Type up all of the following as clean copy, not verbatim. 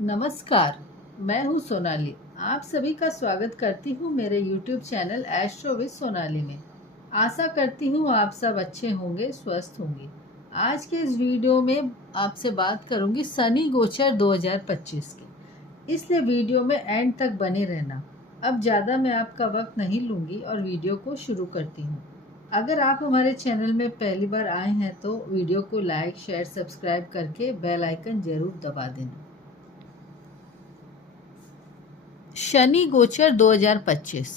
नमस्कार, मैं हूँ सोनाली। आप सभी का स्वागत करती हूँ मेरे YouTube channel astro with Sonali में। आशा करती हूँ आप सब अच्छे होंगे, स्वस्थ होंगे। आज के इस वीडियो में आपसे बात करूँगी शनि गोचर 2025 की, इसलिए वीडियो में एंड तक बने रहना। अब ज़्यादा मैं आपका वक्त नहीं लूँगी और वीडियो को शुरू करती हूँ। अगर आप हमारे चैनल में पहली बार आए हैं तो वीडियो को लाइक, शेयर, सब्सक्राइब करके बेल आइकन ज़रूर दबा देना। शनि गोचर 2025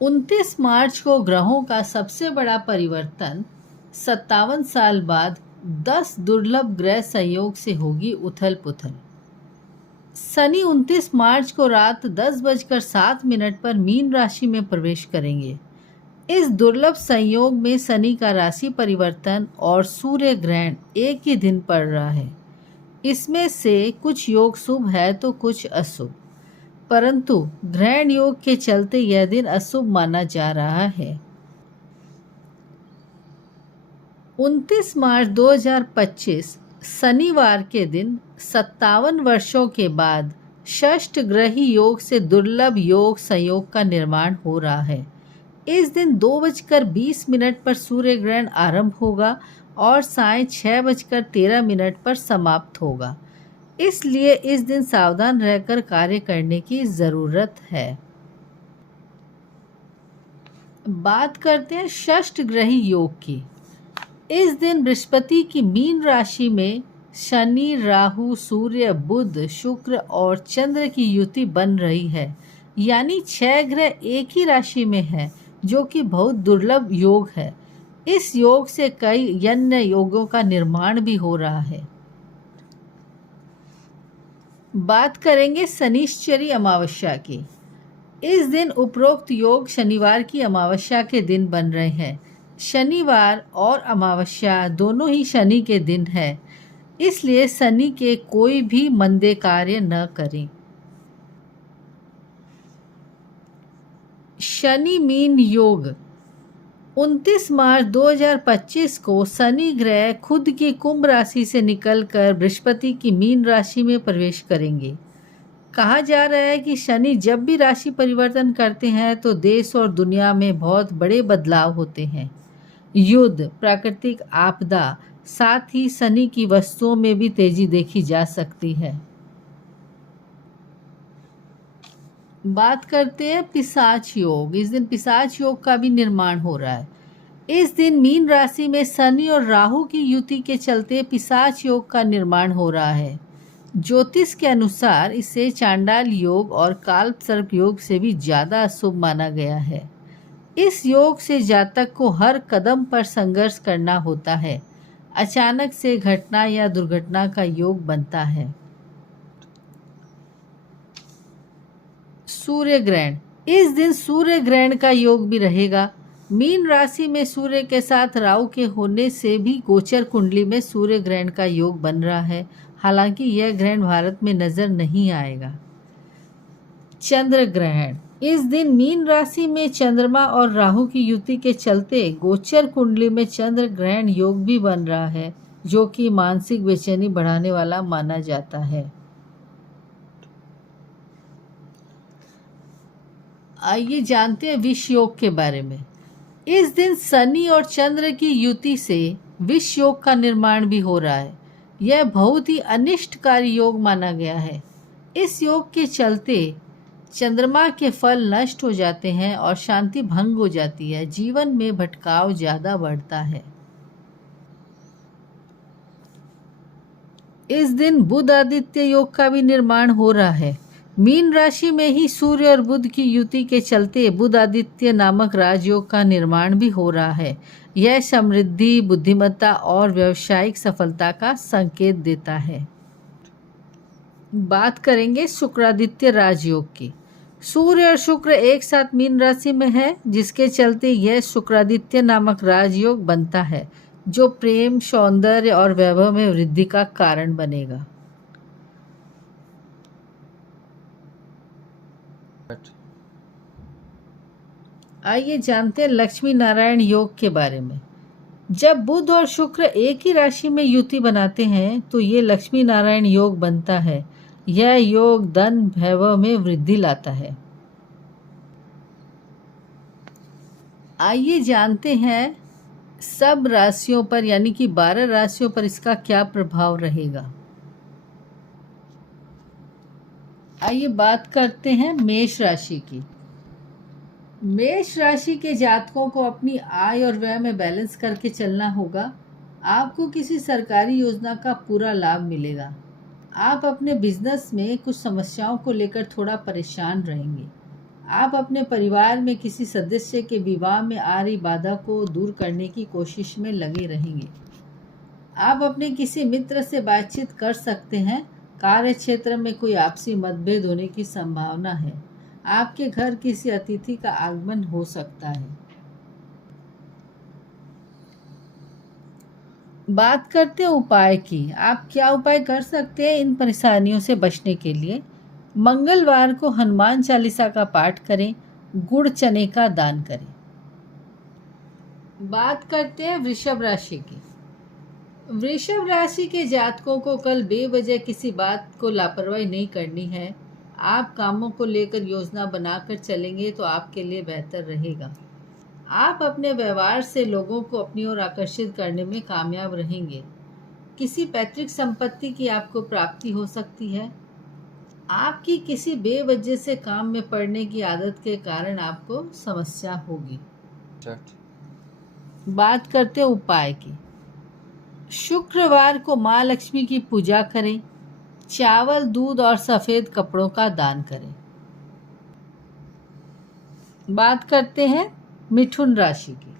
29 मार्च को ग्रहों का सबसे बड़ा परिवर्तन 57 साल बाद 10 दुर्लभ ग्रह संयोग से होगी उथल पुथल। शनि 29 मार्च को रात 10:07 पर मीन राशि में प्रवेश करेंगे। इस दुर्लभ संयोग में शनि का राशि परिवर्तन और सूर्य ग्रहण एक ही दिन पड़ रहा है। इसमें से कुछ योग शुभ है तो कुछ अशुभ, परंतु ग्रहण योग के चलते यह दिन अशुभ माना जा रहा है। 29 मार्च 2025 शनिवार के दिन 57 वर्षों के बाद षष्ठ ग्रही योग से दुर्लभ योग संयोग का निर्माण हो रहा है। इस दिन 2:20 पर सूर्य ग्रहण आरंभ होगा और सायं 6:13 पर समाप्त होगा। इसलिए इस दिन सावधान रहकर कार्य करने की ज़रूरत है। बात करते हैं षष्ठ ग्रही योग की। इस दिन बृहस्पति की मीन राशि में शनि, राहु, सूर्य, बुध, शुक्र और चंद्र की युति बन रही है, यानी 6 ग्रह एक ही राशि में है, जो कि बहुत दुर्लभ योग है। इस योग से कई अन्य योगों का निर्माण भी हो रहा है। बात करेंगे शनिश्चरी अमावस्या की। इस दिन उपरोक्त योग शनिवार की अमावस्या के दिन बन रहे हैं। शनिवार और अमावस्या दोनों ही शनि के दिन है, इसलिए शनि के कोई भी मंदे कार्य न करें। शनि मीन योग 29 मार्च 2025 को शनि ग्रह खुद की कुंभ राशि से निकलकर बृहस्पति की मीन राशि में प्रवेश करेंगे। कहा जा रहा है कि शनि जब भी राशि परिवर्तन करते हैं तो देश और दुनिया में बहुत बड़े बदलाव होते हैं। युद्ध, प्राकृतिक आपदा, साथ ही शनि की वस्तुओं में भी तेजी देखी जा सकती है। बात करते हैं पिशाच योग। इस दिन पिशाच योग का भी निर्माण हो रहा है। इस दिन मीन राशि में शनि और राहु की युति के चलते पिशाच योग का निर्माण हो रहा है। ज्योतिष के अनुसार इसे चांडाल योग और कालसर्प योग से भी ज़्यादा अशुभ माना गया है। इस योग से जातक को हर कदम पर संघर्ष करना होता है। अचानक से घटना या दुर्घटना का योग बनता है। सूर्य ग्रहण, इस दिन सूर्य ग्रहण का योग भी रहेगा। मीन राशि में सूर्य के साथ राहु के होने से भी गोचर कुंडली में सूर्य ग्रहण का योग बन रहा है। हालांकि यह ग्रहण भारत में नजर नहीं आएगा। चंद्र ग्रहण, इस दिन मीन राशि में चंद्रमा और राहु की युति के चलते गोचर कुंडली में चंद्र ग्रहण योग भी बन रहा है, जो कि मानसिक बेचैनी बढ़ाने वाला माना जाता है। आइए जानते हैं विष योग के बारे में। इस दिन शनि और चंद्र की युति से विष योग का निर्माण भी हो रहा है। यह बहुत ही अनिष्टकारी योग माना गया है। इस योग के चलते चंद्रमा के फल नष्ट हो जाते हैं और शांति भंग हो जाती है। जीवन में भटकाव ज़्यादा बढ़ता है। इस दिन बुध आदित्य योग का भी निर्माण हो रहा है। मीन राशि में ही सूर्य और बुध की युति के चलते बुध आदित्य नामक राजयोग का निर्माण भी हो रहा है। यह समृद्धि, बुद्धिमत्ता और व्यावसायिक सफलता का संकेत देता है। बात करेंगे शुक्रादित्य राजयोग की। सूर्य और शुक्र एक साथ मीन राशि में है, जिसके चलते यह शुक्रादित्य नामक राजयोग बनता है, जो प्रेम, सौंदर्य और वैभव में वृद्धि का कारण बनेगा। आइए जानते हैं लक्ष्मी नारायण योग के बारे में। जब बुध और शुक्र एक ही राशि में युति बनाते हैं तो ये लक्ष्मी नारायण योग बनता है। यह योग धन वैभव में वृद्धि लाता है। आइए जानते हैं सब राशियों पर यानी कि 12 राशियों पर इसका क्या प्रभाव रहेगा। आइए बात करते हैं मेष राशि की। मेष राशि के जातकों को अपनी आय और व्यय में बैलेंस करके चलना होगा। आपको किसी सरकारी योजना का पूरा लाभ मिलेगा। आप अपने बिजनेस में कुछ समस्याओं को लेकर थोड़ा परेशान रहेंगे। आप अपने परिवार में किसी सदस्य के विवाह में आ रही बाधा को दूर करने की कोशिश में लगे रहेंगे। आप अपने किसी मित्र से बातचीत कर सकते हैं। कार्य क्षेत्र में कोई आपसी मतभेद होने की संभावना है। आपके घर किसी अतिथि का आगमन हो सकता है। बात करते हैं उपाय की। आप क्या उपाय कर सकते हैं इन परेशानियों से बचने के लिए। मंगलवार को हनुमान चालीसा का पाठ करें, गुड़ चने का दान करें। बात करते हैं वृषभ राशि की। वृषभ राशि के जातकों को कल बेवजह किसी बात को लापरवाही नहीं करनी है। आप कामों को लेकर योजना बनाकर चलेंगे तो आपके लिए बेहतर रहेगा। आप अपने व्यवहार से लोगों को अपनी ओर आकर्षित करने में कामयाब रहेंगे। किसी पैतृक संपत्ति की आपको प्राप्ति हो सकती है। आपकी किसी बेवजह से काम में पड़ने की आदत के कारण आपको समस्या होगी। बात करते हैं उपाय की। शुक्रवार को माँ लक्ष्मी की पूजा करें। चावल, दूध और सफ़ेद कपड़ों का दान करें। बात करते हैं मिथुन राशि की।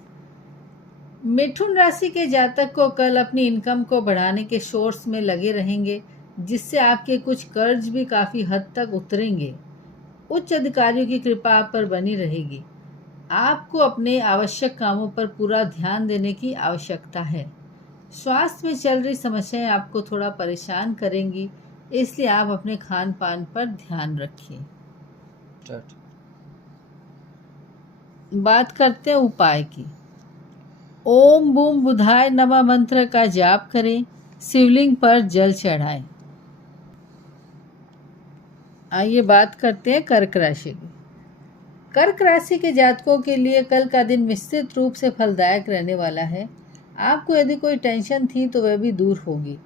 मिथुन राशि के जातक को कल अपनी इनकम को बढ़ाने के सोर्स में लगे रहेंगे, जिससे आपके कुछ कर्ज भी काफ़ी हद तक उतरेंगे। उच्च अधिकारियों की कृपा आप पर बनी रहेगी। आपको अपने आवश्यक कामों पर पूरा ध्यान देने की आवश्यकता है। स्वास्थ्य में चल रही समस्याएं आपको थोड़ा परेशान करेंगी, इसलिए आप अपने खान पान पर ध्यान रखिए। बात करते हैं उपाय की। ओम बूम बुधाय नमः मंत्र का जाप करें। शिवलिंग पर जल चढ़ाएं। आइए बात करते हैं कर्क राशि की। कर्क राशि के जातकों के लिए कल का दिन निश्चित रूप से फलदायक रहने वाला है। आपको यदि कोई टेंशन थी तो वह भी दूर होगी।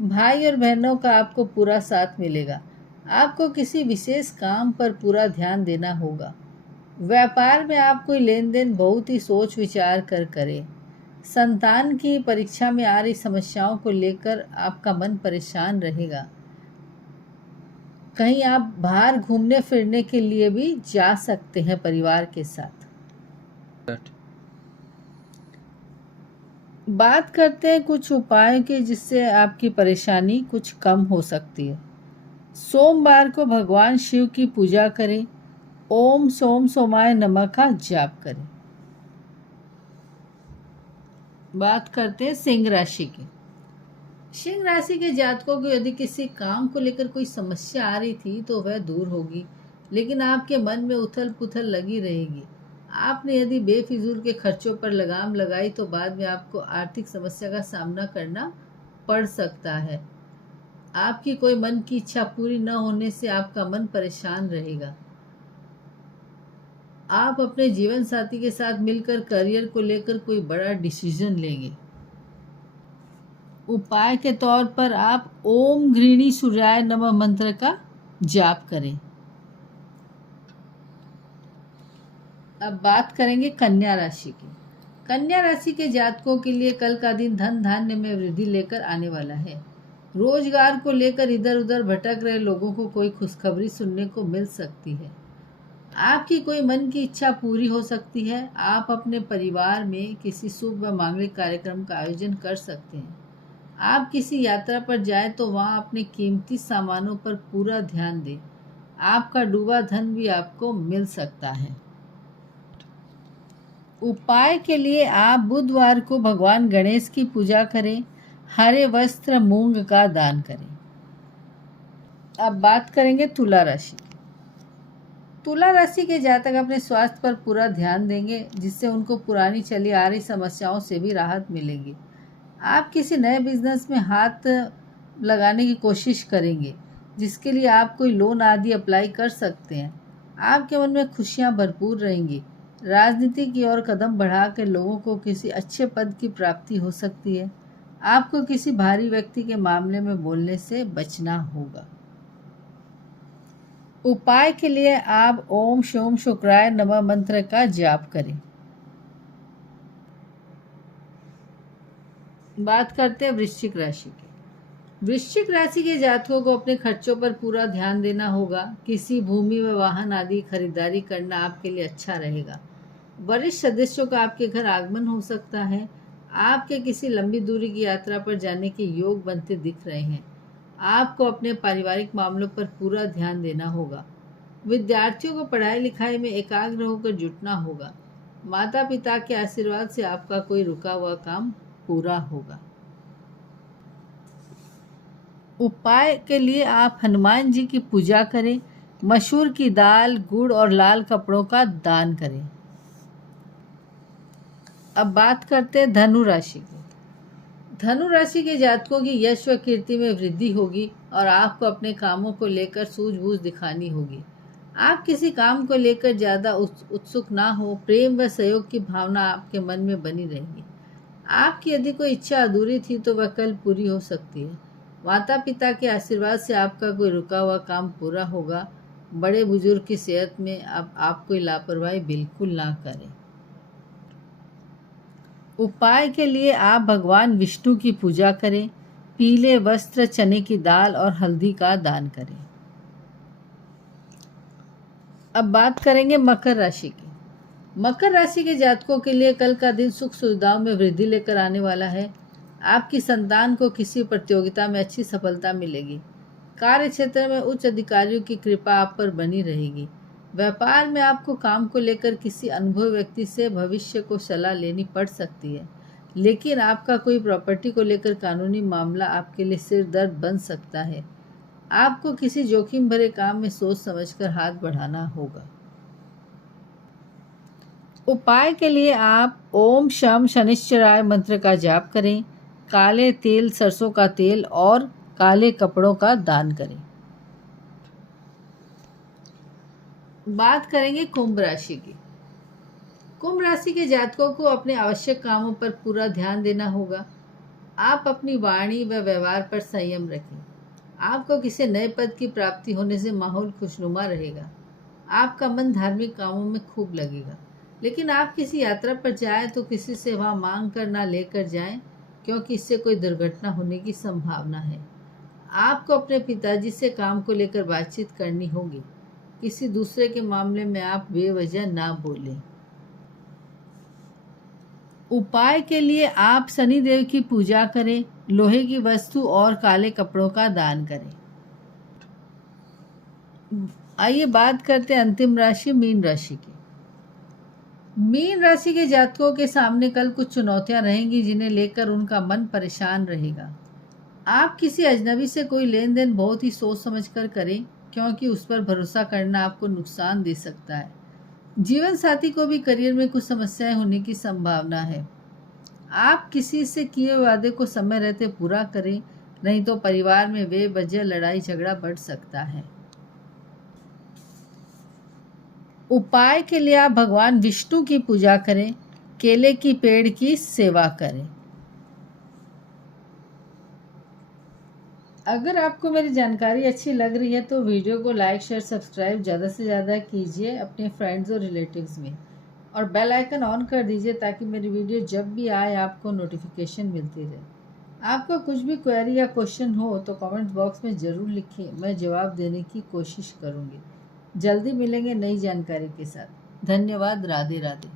भाई और बहनों का आपको पूरा साथ मिलेगा। आपको किसी विशेष काम पर पूरा ध्यान देना होगा। व्यापार में आप कोई लेन देन बहुत ही सोच विचार कर करें। संतान की परीक्षा में आ रही समस्याओं को लेकर आपका मन परेशान रहेगा। कहीं आप बाहर घूमने फिरने के लिए भी जा सकते हैं परिवार के साथ। बात करते हैं कुछ उपायों की जिससे आपकी परेशानी कुछ कम हो सकती है। सोमवार को भगवान शिव की पूजा करें। ओम सोम सोमाय नमः का जाप करें। बात करते हैं सिंह राशि की। सिंह राशि के जातकों को यदि किसी काम को लेकर कोई समस्या आ रही थी तो वह दूर होगी, लेकिन आपके मन में उथल पुथल लगी रहेगी। आपने यदि बेफिजूल के खर्चों पर लगाम लगाई तो बाद में आपको आर्थिक समस्या का सामना करना पड़ सकता है। आपकी कोई मन की इच्छा पूरी न होने से आपका मन परेशान रहेगा। आप अपने जीवन साथी के साथ मिलकर करियर को लेकर कोई बड़ा डिसीजन लेंगे। उपाय के तौर पर आप ओम घृणी सूर्याय नमः मंत्र का जाप करें। अब बात करेंगे कन्या राशि की। कन्या राशि के जातकों के लिए कल का दिन धन धान्य में वृद्धि लेकर आने वाला है। रोजगार को लेकर इधर उधर भटक रहे लोगों को कोई खुशखबरी सुनने को मिल सकती है। आपकी कोई मन की इच्छा पूरी हो सकती है। आप अपने परिवार में किसी शुभ व मांगलिक कार्यक्रम का आयोजन कर सकते हैं। आप किसी यात्रा पर जाएं तो वहां अपने कीमती सामानों पर पूरा ध्यान दें। आपका डूबा धन भी आपको मिल सकता है। उपाय के लिए आप बुधवार को भगवान गणेश की पूजा करें। हरे वस्त्र मूंग का दान करें। अब बात करेंगे तुला राशि। तुला राशि के जातक अपने स्वास्थ्य पर पूरा ध्यान देंगे, जिससे उनको पुरानी चली आ रही समस्याओं से भी राहत मिलेगी। आप किसी नए बिजनेस में हाथ लगाने की कोशिश करेंगे। जिसके लिए आप कोई लोन आदि अप्लाई कर सकते हैं। आपके मन में खुशियां भरपूर रहेंगी। राजनीति की ओर कदम बढ़ाकर लोगों को किसी अच्छे पद की प्राप्ति हो सकती है। आपको किसी भारी व्यक्ति के मामले में बोलने से बचना होगा। उपाय के लिए आप ओम शोम शुक्राय नमः मंत्र का जाप करें। बात करते हैं वृश्चिक राशि की। वृश्चिक राशि के जातकों को अपने खर्चों पर पूरा ध्यान देना होगा। किसी भूमि व वाहन आदि खरीदारी करना आपके लिए अच्छा रहेगा। वरिष्ठ सदस्यों का आपके घर आगमन हो सकता है। आपके किसी लंबी दूरी की यात्रा पर जाने के योग बनते दिख रहे हैं। आपको अपने पारिवारिक मामलों पर पूरा ध्यान देना होगा। विद्यार्थियों को पढ़ाई लिखाई में एकाग्र होकर जुटना होगा। माता पिता के आशीर्वाद से आपका कोई रुका हुआ काम पूरा होगा। उपाय के लिए आप हनुमान जी की पूजा करें। मसूर की दाल, गुड़ और लाल कपड़ों का दान करें। अब बात करते हैं धनु राशि की। धनु राशि के जातकों की यश व कीर्ति में वृद्धि होगी और आपको अपने कामों को लेकर सूझबूझ दिखानी होगी। आप किसी काम को लेकर ज़्यादा उत्सुक ना हो। प्रेम व सहयोग की भावना आपके मन में बनी रहेगी। आपकी यदि कोई इच्छा अधूरी थी तो वह कल पूरी हो सकती है। माता पिता के आशीर्वाद से आपका कोई रुका हुआ काम पूरा होगा। बड़े बुजुर्ग की सेहत में अब आप कोई लापरवाही बिल्कुल ना करें। उपाय के लिए आप भगवान विष्णु की पूजा करें। पीले वस्त्र, चने की दाल और हल्दी का दान करें। अब बात करेंगे मकर राशि की। मकर राशि के जातकों के लिए कल का दिन सुख सुविधाओं में वृद्धि लेकर आने वाला है। आपकी संतान को किसी प्रतियोगिता में अच्छी सफलता मिलेगी। कार्य क्षेत्र में उच्च अधिकारियों की कृपा आप पर बनी रहेगी। व्यापार में आपको काम को लेकर किसी अनुभवी व्यक्ति से भविष्य को सलाह लेनी पड़ सकती है, लेकिन आपका कोई प्रॉपर्टी को लेकर कानूनी मामला आपके लिए सिर दर्द बन सकता है। आपको किसी जोखिम भरे काम में सोच समझकर हाथ बढ़ाना होगा। उपाय के लिए आप ओम शम शनिश्चराय मंत्र का जाप करें। काले तेल, सरसों का तेल और काले कपड़ों का दान करें। बात करेंगे कुंभ राशि की। कुंभ राशि के जातकों को अपने आवश्यक कामों पर पूरा ध्यान देना होगा। आप अपनी वाणी व व्यवहार पर संयम रखें। आपको किसी नए पद की प्राप्ति होने से माहौल खुशनुमा रहेगा। आपका मन धार्मिक कामों में खूब लगेगा, लेकिन आप किसी यात्रा पर जाएं तो किसी से वहाँ मांग कर ना लेकर जाएं, क्योंकि इससे कोई दुर्घटना होने की संभावना है। आपको अपने पिताजी से काम को लेकर बातचीत करनी होगी। किसी दूसरे के मामले में आप बेवजह ना बोलें। उपाय के लिए आप शनिदेव की पूजा करें। लोहे की वस्तु और काले कपड़ों का दान करें। आइए बात करते हैं अंतिम राशि मीन राशि की। मीन राशि के जातकों के सामने कल कुछ चुनौतियां रहेंगी, जिन्हें लेकर उनका मन परेशान रहेगा। आप किसी अजनबी से कोई लेन देन बहुत ही सोच समझ कर करें, क्योंकि उस पर भरोसा करना आपको नुकसान दे सकता है। जीवन साथी को भी करियर में कुछ समस्याएं होने की संभावना है। आप किसी से किए वादे को समय रहते पूरा करें, नहीं तो परिवार में बेवजह लड़ाई झगड़ा बढ़ सकता है। उपाय के लिए आप भगवान विष्णु की पूजा करें। केले की पेड़ की सेवा करें। अगर आपको मेरी जानकारी अच्छी लग रही है तो वीडियो को लाइक, शेयर, सब्सक्राइब ज़्यादा से ज़्यादा कीजिए अपने फ्रेंड्स और रिलेटिव्स में, और बेल आइकन ऑन कर दीजिए ताकि मेरी वीडियो जब भी आए आपको नोटिफिकेशन मिलती रहे। आपको कुछ भी क्वेरी या क्वेश्चन हो तो कमेंट बॉक्स में ज़रूर लिखें, मैं जवाब देने की कोशिश करूँगी। जल्दी मिलेंगे नई जानकारी के साथ। धन्यवाद। राधे राधे।